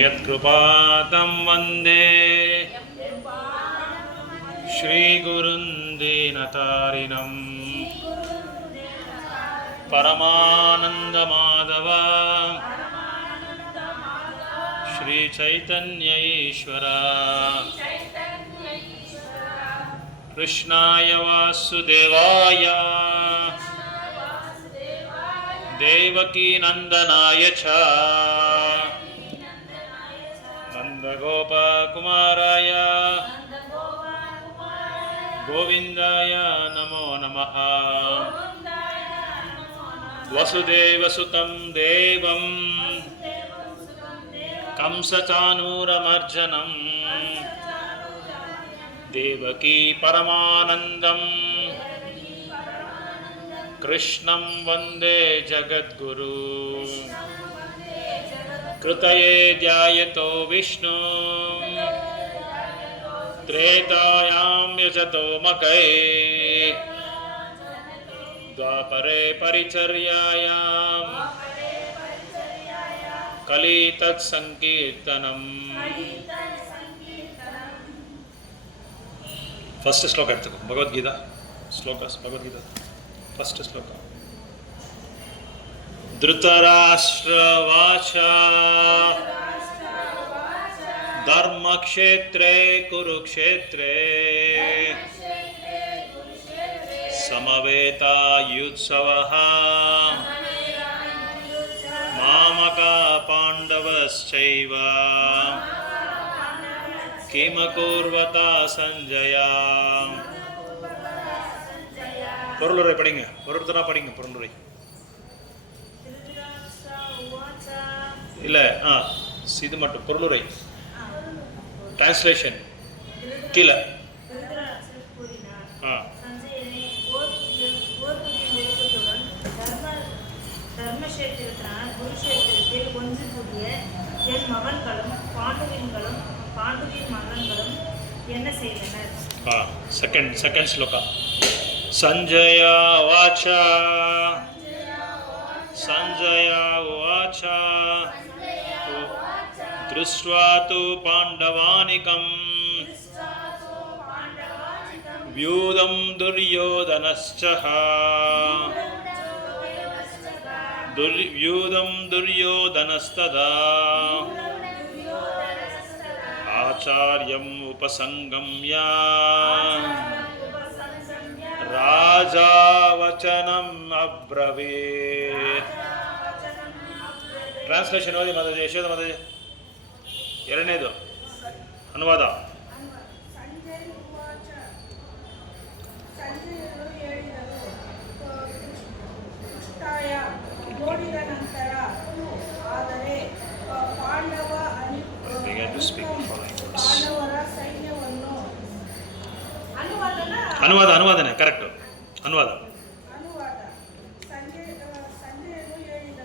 ಯತ್ಕೃಪಾತಂ ವಂದೇ ಶ್ರೀಗುರುನ್ ದೀನತಾರಿಣಂ ಪರಮಾನಂದಮಾಧವ ಶ್ರೀ ಚೈತನ್ಯ ಈಶ್ವರ ಕೃಷ್ಣಾಯ ವಾಸುದೇವಾಯ ದೇವಕೀ ನಂದನಾಯ ಚ ನಂದಗೋಪಕುಮಾರಾಯ ಗೋವಿಂದಾಯ ನಮೋ ನಮಃ. ವಸುದೇವಸುತಂ ದೇವಂ ಕಂಸಚಾನೂರಮರ್ಜನಂ ದೇವಕೀ ಪರಮಾನಂದಂ ಕೃಷ್ಣಂ ವಂದೇ ಜಗದ್ಗುರು. ಕೃತಯೇ ಧ್ಯಾಯತೋ ವಿಷ್ಣು ತ್ರೇತಾಯಾಂ ಯಜತೋ ಮಕೈ ದ್ವಾಪರೇ ಪರಿಚರ್ಯಾಯಾಂ ಕಲಿತತ್ ಸಂಕೀರ್ತನಂ. ಫಸ್ಟ್ ಶ್ಲೋಕ ಇರ್ತದೆ ಭಗವದ್ಗೀತಾ ಶ್ಲೋಕ. ಭಗವದ್ಗೀತಾ ಫಸ್ಟ್ ಶ್ಲೋಕ. ಧೃತರಾಷ್ಟ್ರವಾಚ ಧರ್ಮಕ್ಷೇತ್ರೇ ಕುರುಕ್ಷೇತ್ರೇ ಸಮವೇತಾಯುತ್ಸವಃ ಮಾಮಕಾ ಪಾಂಡವಶ್ಚೈವ கிமகூர்வத சஞ்சயா. பொருளுரை படிங்க, ஒருத்தரா படிங்க பொருளுரை. இல்லை இது மட்டும் பொருளுரை டிரான்ஸ்லேஷன் கீழே. தர்மக்ஷேத்திரத்தினால் குருஷேத்திரத்தில் ஒன்று கூடிய என் மகன்களும் பாண்டுவின் மகன்களும் என்ன செய்தனர்? செகண்ட் ஸ்லோகா. ಸಂಜಯ ಉವಾಚ ದೃಷ್ಟ್ವಾ ತು ಪಾಂಡವಾನಿಕಂ ವ್ಯೂಢಂ ದುರ್ಯೋಧನಸ್ತದಾ ಆಚಾರ್ಯಂ ಉಪಸಂಗಮ್ಯ ರಾಜಾ ವಚನಂ ಅಬ್ರವೀತ್. ಟ್ರಾನ್ಸ್ಲೇಷನ್ ಓದಿ ಮಾತಾಡಿ. ಯಶೋಧ ಮಾತಾಡಿ. ಎರಡನೇದು ಅನುವಾದ. ನೋಡಿದ ನಂತರ ಆದರೆ ಪಾಂಡವರ ಸೈನ್ಯವನ್ನು ಅನುವಾದನೆ ಕರೆಕ್ಟ್. ಅನುವಾದ. ಸಂಜಯನು ಹೇಳಿದ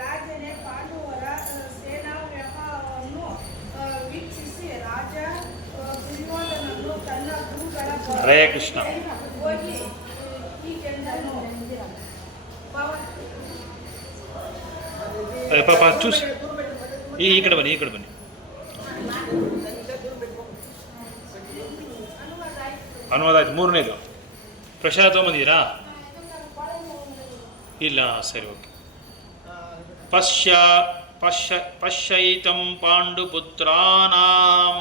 ರಾಜನೇ ಪಾಂಡವರ ಸೇನಾ ವ್ಯೂಹವನ್ನು ವೀಕ್ಷಿಸಿ ರಾಜ ದುರ್ಯೋಧನನು ತನ್ನ ಗುರುಗಳ ಹರೇ ಕೃಷ್ಣ ಹೋಗಿ ಹೀಗೆಂದನು. ಪಾಪ ಚೂಸ್ ಈ ಕಡೆ ಬನ್ನಿ. ಅನುವಾದ ಆಯ್ತು. ಮೂರನೇದು ಪ್ರಸಾದ ತೊಗೊಂಬಂದಿರಾ? ಇಲ್ಲ, ಸರಿ, ಓಕೆ. ಪಶ್ಯೈತಂ ಪಾಂಡುಪುತ್ರಾನಾಂ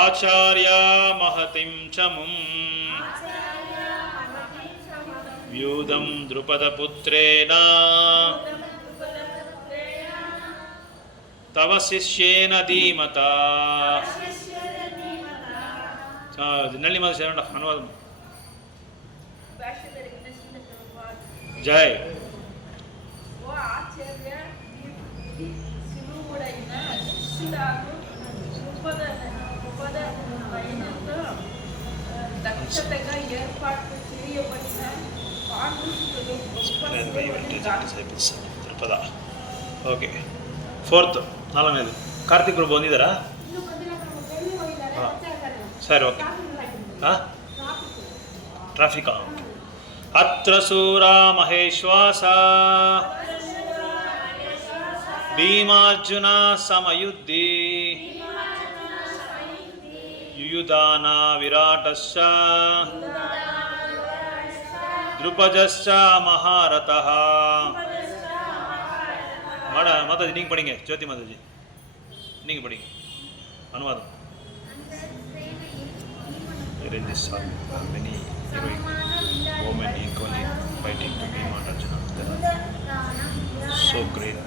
ಆಚಾರ್ಯ ಮಹತಿಂ ಚಮುಂ ವ್ಯೂಢಂ ದ್ರುಪದಪುತ್ರೇಣ ತವ ಶಿಷ್ಯೇನ ಧೀಮತಾ. ನಳ್ಳಿ ಮಾದ ಶರಣ ಅನುವಾದ. ಜೈ. ಓಕೆ. ಫೋರ್ತ್, ನಾಲ್ಕನೇದು ಕಾರ್ತಿಕ್ ಪ್ರಭು ಬಂದಿದ್ದಾರಾ? ಹಾಂ, ಸರಿ, ಓಕೆ. ಹಾಂ, ಟ್ರಾಫಿಕಾ? ಅತ್ರ ಸೂರ ಮಹೇಶ್ವಾಸ ಭೀಮಾರ್ಜುನ ಸಮಯುದ್ಧಿ ಯುಯುಧಾನ ವಿರಾಟಶ್ಚ ದ್ರುಪದಶ್ಚ ಮಹಾರಥಃ. மாதாஜி நீங்கள் படிங்க. ஜோதி மாதாஜி நீங்கள் படிங்க. அனுவாதம். In this song, many women equally fighting to be Arjuna. So great.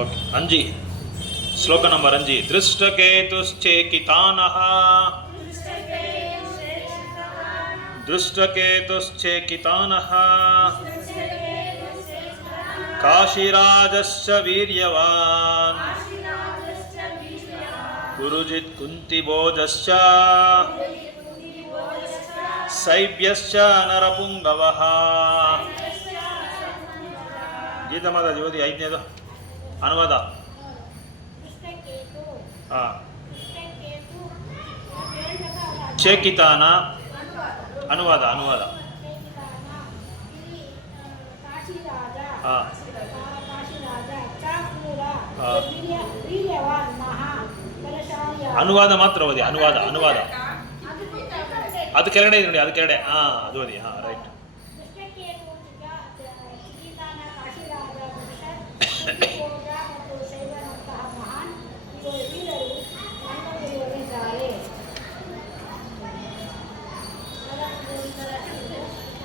Okay, Anji. Sloka number 5. Drishtaketusche-kitanaha Kashirajascha Viryavan Gurujit Kuntibojascha Saibhyascha Narapungavaha. Geeta Mataji ಓದಿ 5ನೇದು ಅನುವಾದ. ಚೇಕಿತಾನ ಅನುವಾದ. ಅನುವಾದ ಮಾತ್ರ ಓದಿ. ಅನುವಾದ ಅದು ಕೆಳಗಡೆ ಇದೆ ನೋಡಿ, ಅದು ಕೆಳಗಡೆ. ಅದು ಓದಿ. ರೈಟ್.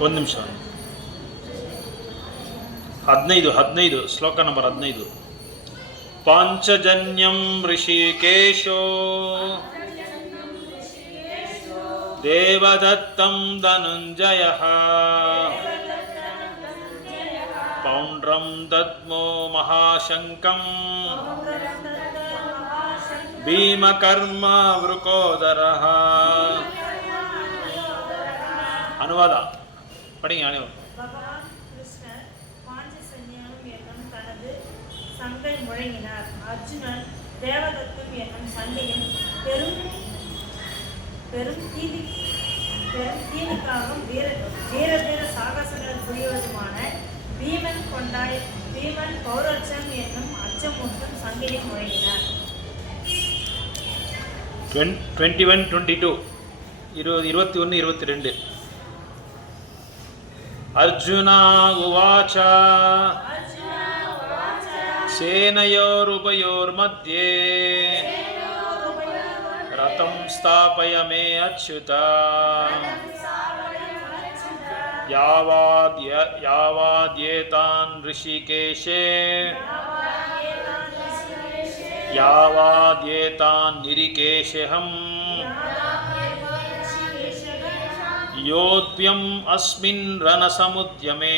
ಒಂದು ನಿಮಿಷ. 15 ಶ್ಲೋಕ ನಂಬರ್ 15. ಪಾಂಚಜನ್ಯಂ ಋಷಿಕೇಶೋ ದೇವದತ್ತಂ ಧನುಂಜಯಃ ಪೌಂಡ್ರಂ ದದ್ಮೋ ಮಹಾಶಂಕಂ ಭೀಮಕರ್ಮ ವೃಕೋದರಃ. ಅನುವಾದ படிங்க. அனைவரும். பகவான் கிருஷ்ணர் பாஞ்சசன்யம் என்னும் தனது சங்கை முழங்கினார். அர்ஜுனன் தேவதத்தம் என்னும் சண்டையின் பெரும் தீனுக்காகவும் வீர சாகசங்கள் புரிவதுமான பீமன் பௌரட்சம் என்னும் அச்சமூட்டும் சங்கையை முழங்கினார். 21, 22, 21, 22. ಅರ್ಜುನ ಉವಾಚ ಸೇನಯೋರುಭಯೋರ್ಮಧ್ಯೆ ರಥಂ ಸ್ಥಾಪಯ ಮೇ ಅಚ್ಯುತ ಯಾವಾದ್ಯೇತಾನ್ ಋಷಿಕೇಶೇ ಯಾವಾದ್ಯೇತಾನ್ ನಿರಿಕೇಶಹಂ ಯೋದ್ಯಂ ಅಸ್ಮಿನ್ ರಣಸಮುದ್ಯಮೇ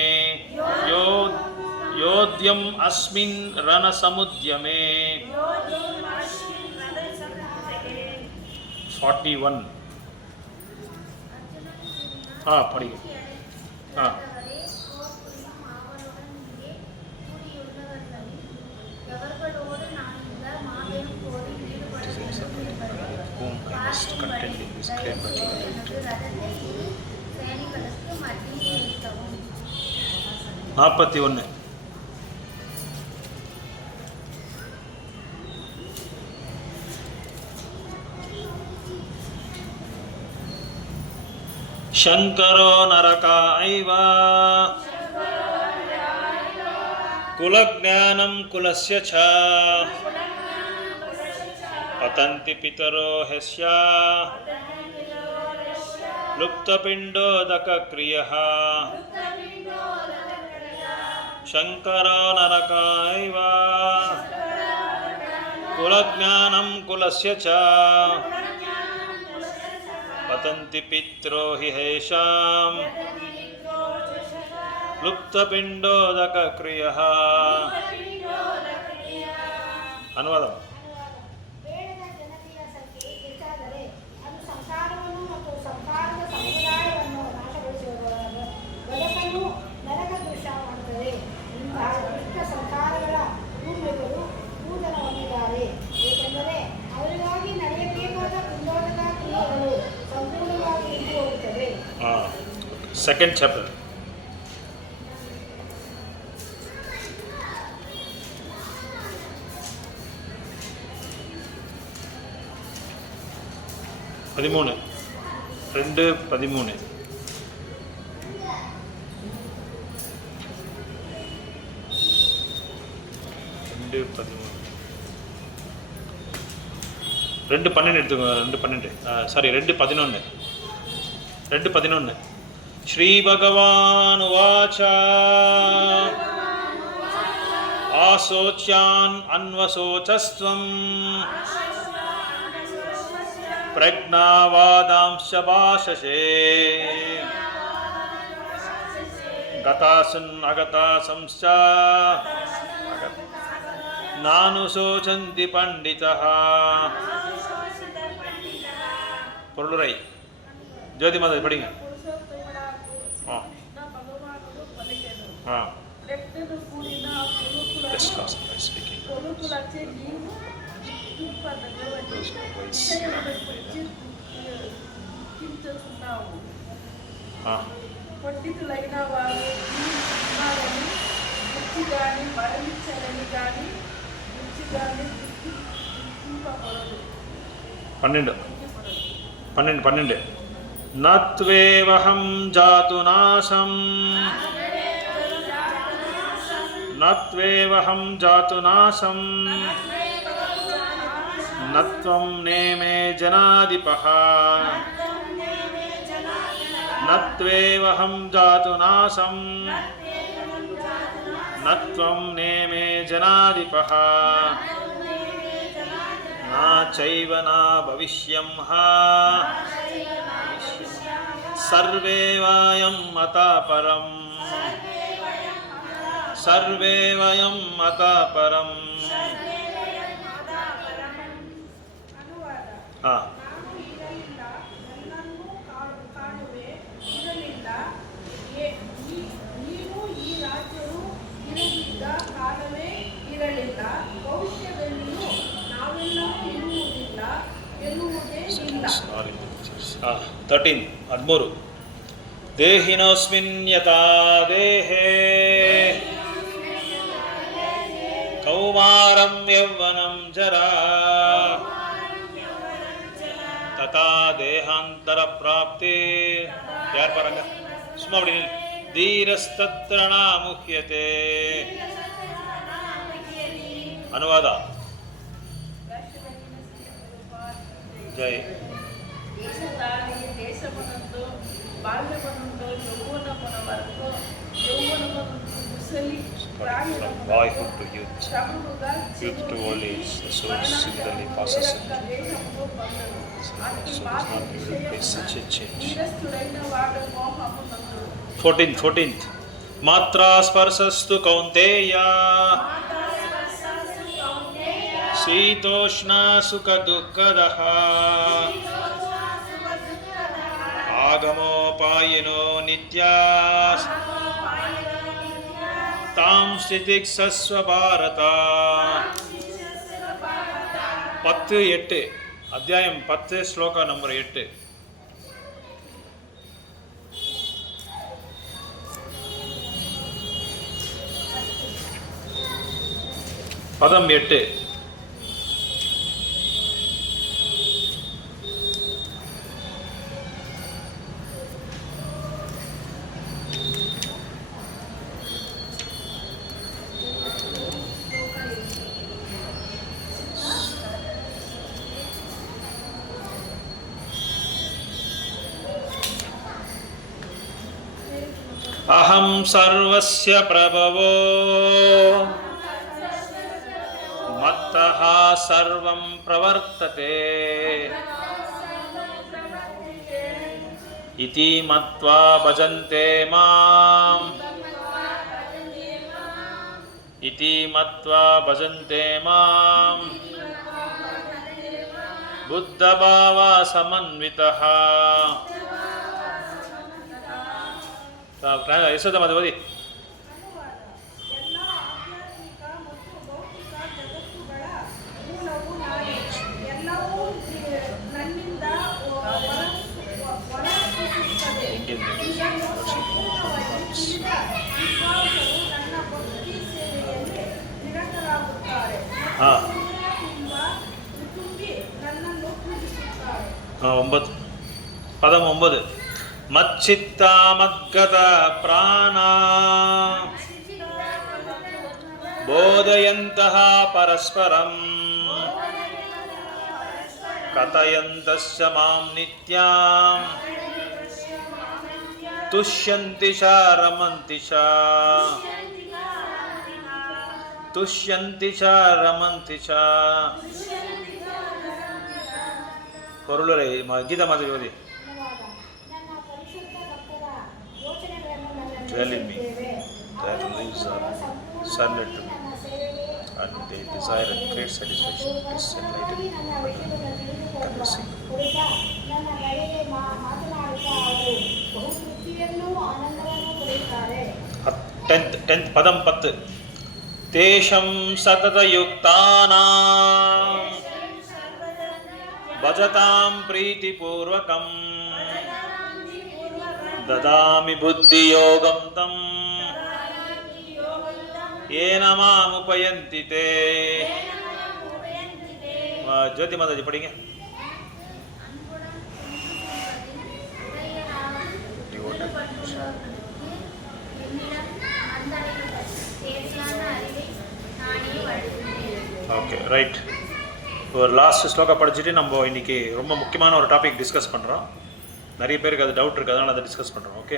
41. படிங்க. Content in this great battle. 41. ಶಂಕರೋ ನರಕಾಯೈವ ಕುಲಜ್ಞಾನಂ ಕುಲಸ್ಯ ಚ ಪತಂತಿ ಪಿತರೋ ಹ್ಯಸ್ಯ ಲುಪ್ತಪಿಂಡೋದಕ ಕ್ರಿಯಃ. ಶಂಕರೋ ನರಕಾಯೈವ ಕುಲಜ್ಞಾನಂ ಕುಲಸ್ಯ ಚ ಪತಂತಿ ಪಿತ್ರೋ ಹಿ ಹೇಷಾಂ ಲುಪ್ತಪಿಂಡೋದಕ ಕ್ರಿಯಃ. ಅನುವಾದ. ಬೇಡದ ಜನತೆಯ ಸಂಖ್ಯೆ ಹೆಚ್ಚಾದರೆ ಅದು ಸಂಸಾರವನ್ನು ಮತ್ತು ಸಂಸಾರದ ಸಮುದಾಯವನ್ನು ನಾಶಗೊಳಿಸುವುದರ ಬದುಕನ್ನು ನರಕ ದೃಶ್ಯ ಮಾಡುತ್ತದೆ. ಇಂತಹ ದುಷ್ಟ ಸಂಸಾರಗಳ ಭೂಮಿಗಳು ಕೂದಲ ಹೊಂದಿದ್ದಾರೆ, ಏಕೆಂದರೆ ಅವರಿಗಾಗಿ ನಡೆಯಬೇಕಾದ ಪಿಂಡೋದಕ ಕ್ರಿಯೆಗಳು ಸಂಪೂರ್ಣವಾಗಿ ನಿಂತು ಹೋಗುತ್ತವೆ. Second chapter. 13 2:13 2:12 எடுத்துக்கோங்க. 2:12 சாரி 2:11 2:11 ಶ್ರೀ ಭಗವಾನ್ ಉವಾಚ ಆಸೋಚ್ಯಾನ್ ಅನ್ವಸೋಚಸ್ತ್ವಂ ಪ್ರಜ್ಞಾವಾದಾಂಶ ಭಾಷಸೆ ಗತಾಸನ್ ಅಗತಾಸಂಶ್ಚ ನಾನು ಶೋಚಂತಿ ಪಂಡಿತಃ. பொருளுரை ஜோதி மாதா படிங்க. పండితులైన వారు వృత్తి కానీ మరణించాలని కానీ వృత్తి కానీ గుర్తింపబడదు. 12 నత్వేవహం జాతు నాశం నత్వేవహం జాతు నాశం నత్వం నేమే జనాధిపః నత్వేవహం జాతు నాశం నత్వం నేమే జనాధిపః నా చైవ నా భవిష్యం సర్వే వయం మతా పరం ಸರ್ವೇ ವಯಂ ಮತಾ ಪರಂ. ನಾನು ಇರಲಿಲ್ಲ, ನನ್ನನ್ನು ಕಾಣುವೆ, ಇರಲಿಲ್ಲ, ನೀನು ಈ ರಾಜ್ಯವು ಇರಲಿದ್ದ ಕಾಲವೇ ಇರಲಿಲ್ಲ, ಭವಿಷ್ಯದಲ್ಲಿಯೂ ನಾವೆಲ್ಲವೂ ಇರುವುದಿಲ್ಲ, ಎನ್ನುವುದೇ ಇಲ್ಲ. 13 ದೇಹಿನೋಸ್ಮಿನ್ ಯಥಾ ದೇಹೇ ಕೌಮಾರಂ ಯೌವನಂ ಜರಾ ತಥಾ ದೇಹಾಂತರ ಪ್ರಾಪ್ತಿ ಯಾರು ಬರಂಗ ಸುಮ್ಮನೆ ಧೀರಸ್ತತ್ರ ನ ಮುಹ್ಯತೆ. ಅನುವಾದ ಜೈ. దేశమునందు బాల్యమునందు యౌవనమున వరకు యౌవనమునందు ముసలి boyhood to youth, శ్రమముగా youth to old age, the soul similarly passes into దేహమును పొందను. అట్టి so పాప it's not able to face such a change. ధీరస్థుడైన వాడు మోహమునందు 14th మాత్రా స్పర్శస్తు కౌంతేయ శీతోష్ణ సుఖ దుఃఖదః ಆಗಮೋಪಾಯಿನೋ ನಿತ್ಯಾ ತಾಂ ಸ್ಥಿತಿಕ್ಸಸ್ವ ಭಾರತ. 10:8 அத்தியாயம் 10 ஸ்லோகா நம்பர் 8. பதம் 8. ಅಹಂ ಸರ್ವಸ್ಯ ಪ್ರಭವೋ ಮತ್ತಃ ಸರ್ವಂ ಪ್ರವರ್ತತೆ ಇತಿ ಮತ್ವಾ ಭಜಂತೆ ಮಾಂ ಬುದ್ಧಭಾವ ಸಮನ್ವಿತಃ. ಯಶೋಧ ಮಾತು ಓದಿ. ಎಲ್ಲ ಆಧ್ಯಾತ್ಮಿಕ ಮತ್ತು ಭೌತಿಕ ಜಗತ್ತುಗಳ ಮೂಲವು ನಾನೇ. ಎಲ್ಲವೂ ನನ್ನಿಂದ ಹೊರಸೂಸುತ್ತದೆ. ಇದನ್ನು ಸಂಪೂರ್ಣವಾಗಿ ತಿಳಿದ ವಿದ್ವಾಂಸರು ನನ್ನ ಭಕ್ತಿ ಸೇವೆಯಲ್ಲಿ ನಿರತರಾಗುತ್ತಾರೆ ಮತ್ತು ಹೃದಯದಿಂದ ತುಂಬಿ ನನ್ನನ್ನು ಪೂಜಿಸುತ್ತಾರೆ. 9 ಪದಂ 9 ಮಚ್ಚಿತ್ತ ಮದ್ಗತ ಪ್ರಾಣ ಬೋಧಯಂತಹ ಪರಸ್ಪರಂ ಕಥಯಂತಸ್ಯ ಮಾಂ ನಿತ್ಯಾಂ ತುಷ್ಯಂತಿ ಚ ರಮಂತಿ ಚ ತುಷ್ಯಂತಿ ಚ ರಮಂತಿ ಚ. பொருளை ಗೀತಾ ಮಾಧವಿ ಓದಿ. ನನ್ನ ಪರಿಶುದ್ಧ ಭಕ್ತರ ಯೋಚನೆಗಳನ್ನು Dwell in me. Their lives are sunlit to me, and they desire a great satisfaction. Is enlightened and blessing. ನನ್ನ ಕಡೆಗೆ ಮಾತನಾಡುತ್ತಾ ಅವರು ಬಹುತೃಪ್ತಿಯನ್ನು ಆನಂದವನ್ನು ಪಡೆಯುತ್ತಾರೆ. 10th ಪದಂ 10 ತೇಷಂ ಸತತಯುಕ್ತಾನಾಂ ಭಜತಾಂ ಪ್ರೀತಿಪೂರ್ವಕಂ ದದಾಮಿ ಬುದ್ಧಿಯೋಗಂ ತಂ ಯೇನ ಮಾಮುಪಯಂತಿ ತೇ. ಜ್ಯೋತಿ ಮಾತಾಜಿ ಪಡಿಗೆ. Okay right. ஒரு லாஸ்ட் ஸ்லோகா படிச்சுட்டு நம்ம இன்றைக்கி ரொம்ப முக்கியமான ஒரு டாபிக் டிஸ்கஸ் பண்ணுறோம். நிறைய பேருக்கு அது டவுட் இருக்குது, அதனால் அதை டிஸ்கஸ் பண்ணுறோம். ஓகே,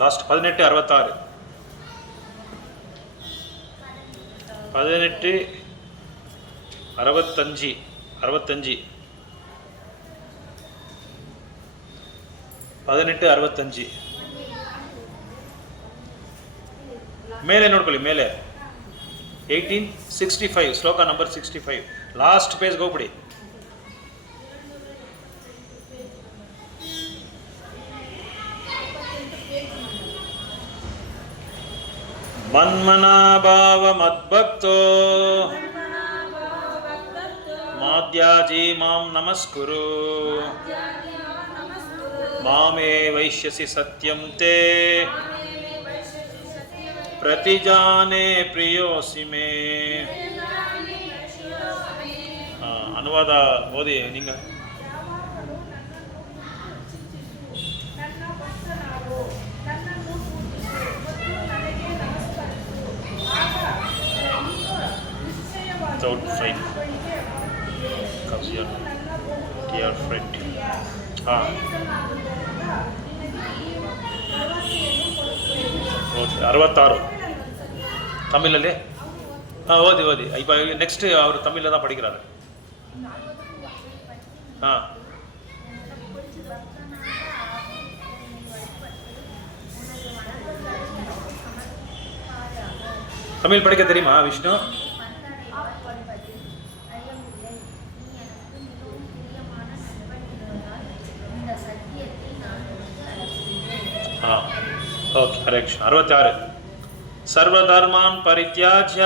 லாஸ்ட் 1866 1865 ಮೇಲೆ ನೋಡ್ಕೊಳ್ಳಿ. ಮೇಲೆ 1865 ಶ್ಲೋಕ ನಂಬರ್ 65 ಲಾಸ್ಟ್ ಪೇಜ್ಗೆ ಹೋಗ್ಬಿಡಿ. ಮನ್ಮನಾಭಾವ ಮದ್ಭಕ್ತೋ ಮಾದ್ಯಾಜಿ ಮಾಂ ನಮಸ್ಕುರು ಮಾಮೇ ವೈಶ್ಯಸಿ ಸತ್ಯಂ ತೇ ಪ್ರತಿಜಾನೆ ಪ್ರಿಯೋಸಿ ಮೇ. ಅನುವಾದ ಓದಿ ನಿಂಗ. ಯಾವಾಗಲೂ ನನ್ನ ಭಕ್ತನಾಗು, ನನ್ನನ್ನು ಪೂಜಿಸು ಮತ್ತು ನನಗೆ ನಮಸ್ಕರಿಸು. ಆಗ ನೀನು ನಿಶ್ಚಯವಾಗಿ Without friend. ನನ್ನ ಬಳಿಗೆ ಬರುತ್ತೀಯೆ. Comes your ನೀನು ನನ್ನ dear friend. ಸ್ನೇಹಿತನಾದುದರಿಂದ ನಿನಗೆ ಈ ಭರವಸೆಯನ್ನು ಕೊಡುತ್ತೇನೆ. 66 ತಮಿಳಲ್ಲಿ. ஓதி இப்போ நெக்ஸ்ட் அவர் தமிழில் தான் படிக்கிறாரு. தமிழ் படிக்க தெரியுமா விஷ்ணு? Okay, correction. 66 ಸರ್ವಧರ್ಮಾನ್ ಪರಿತ್ಯಾಜ್ಯ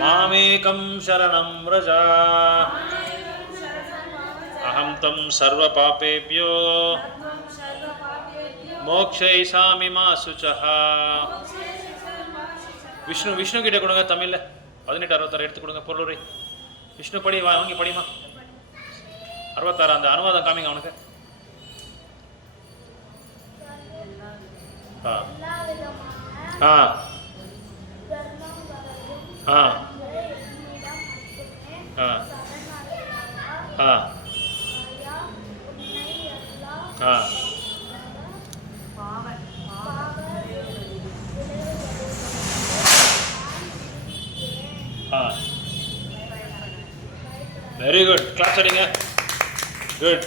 ಮಾಮೇಕಂ ಶರಣಂ ವ್ರಜ ಅಹಂ ತ್ವಂ ಸರ್ವ ಪಾಪೇಭ್ಯೋ மோக்ஷயிசாமி மா சுச்சஹ. விஷ்ணு கிட்ட கொடுங்க தமிழ்ல 1866 எடுத்து கொடுங்க. பொருளுரை விஷ்ணு படி, வாங்கி படிமா. 66 அந்த அனுவாதம் காமிங்க அவனுக்கு. ஆ ஆ ஆ ஆ ஆ ஆ வெரி குட். கிளாஸ் அடிங்க. குட்.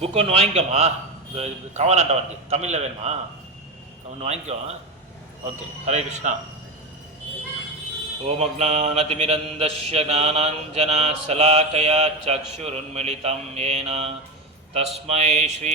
புக் ஒன்று வாங்கிக்கோமா. காவாலாண்டவனுக்கு தமிழில் வேணுமா? ஒன்று வாங்கிக்கோ. ஓகே, ஹரே கிருஷ்ணா. ஓம் அஜ்ஞானதிமிரந்தஸ்ய ஞானாஞ்சனா ஷலாகயா சக்ஷுருன்மிலிதம் ஏன தஸ்மை ஸ்ரீ